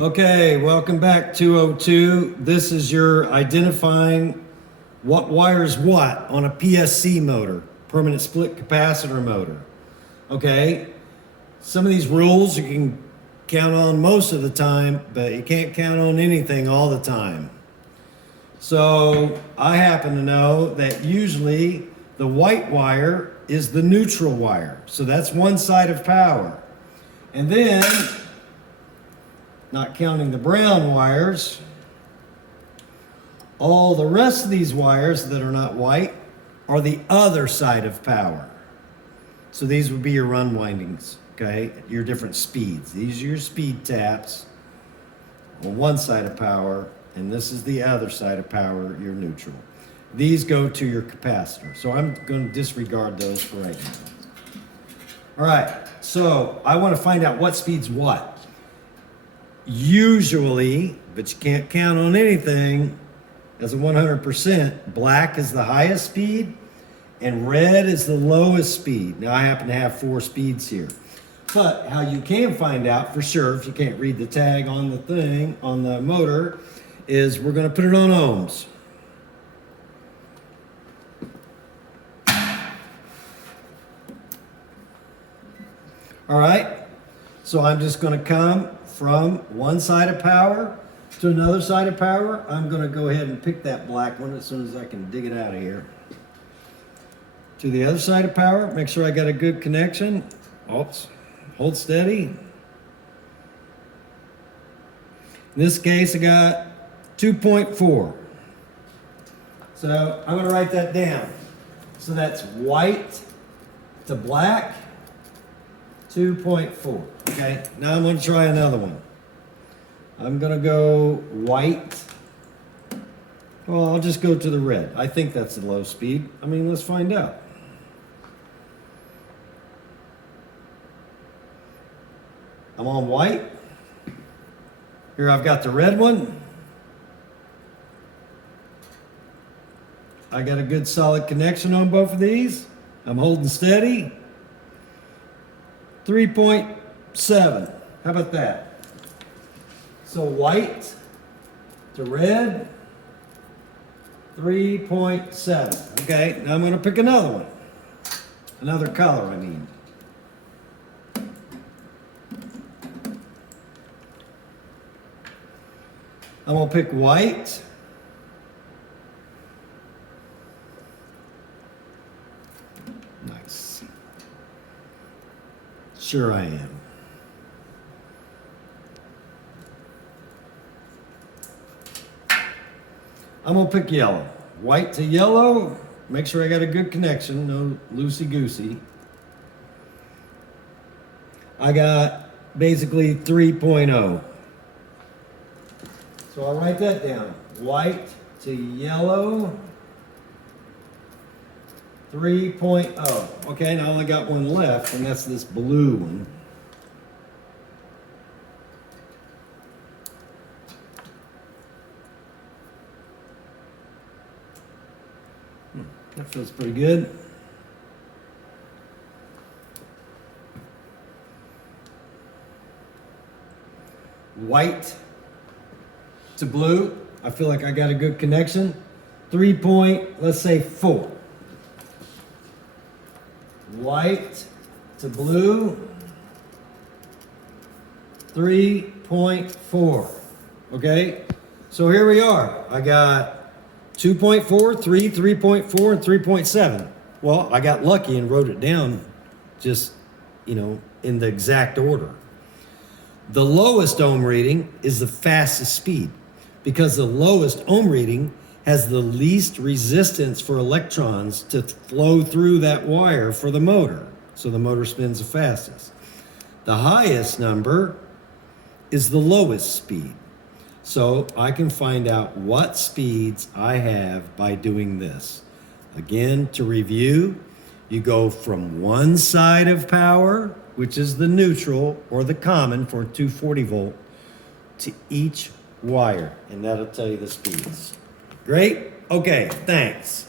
Okay, welcome back 202. This is your identifying what wires what on a PSC motor, permanent split capacitor motor. Okay, some of these rules you can count on most of the time, but you can't count on anything all the time. So I happen to know that usually the white wire is the neutral wire. So that's one side of power. And then, not counting the brown wires, all the rest of these wires that are not white are the other side of power. So these would be your run windings, okay? Your different speeds. These are your speed taps on one side of power, and this is the other side of power, your neutral. These go to your capacitor. So I'm going to disregard those for right now. All right, so I want to find out what speed's what. Usually, but you can't count on anything, as a 100%, black is the highest speed and red is the lowest speed. Now I happen to have 4 speeds here. But how you can find out for sure, if you can't read the tag on the thing, on the motor, is we're going to put it on ohms. All right, so I'm just going to come from one side of power to another side of power. I'm going to go ahead and pick that black one as soon as I can dig it out of here. To the other side of power, make sure I got a good connection. Oops, hold steady. In this case, I got 2.4. So I'm going to write that down. So that's white to black, 2.4. Okay, now I'm going to try another one. I'm going to go white. Well, I'll just go to the red. I think that's the low speed. I mean, let's find out. I'm on white. Here I've got the red one. I got a good solid connection on both of these. I'm holding steady. 3.7. How about that? So white to red, 3.7. Okay, now I'm going to pick another one. Another color, I mean. I'm going to pick white. Nice. Sure I am. I'm going to pick yellow. White to yellow. Make sure I got a good connection. No loosey-goosey. I got basically 3.0. So I'll write that down. White to yellow. 3.0. Okay, now I only got one left, and that's this blue one. That feels pretty good. White to blue. I feel like I got a good connection. 3.4. White to blue, 3.4. Okay, so here we are. I got 2.4, 3, 3.4, and 3.7. Well, I got lucky and wrote it down just, in the exact order. The lowest ohm reading is the fastest speed because the lowest ohm reading has the least resistance for electrons to flow through that wire for the motor. So the motor spins the fastest. The highest number is the lowest speed. So I can find out what speeds I have by doing this. Again, to review, you go from one side of power, which is the neutral or the common for 240 volt, to each wire, and that'll tell you the speeds. Great? Okay, thanks.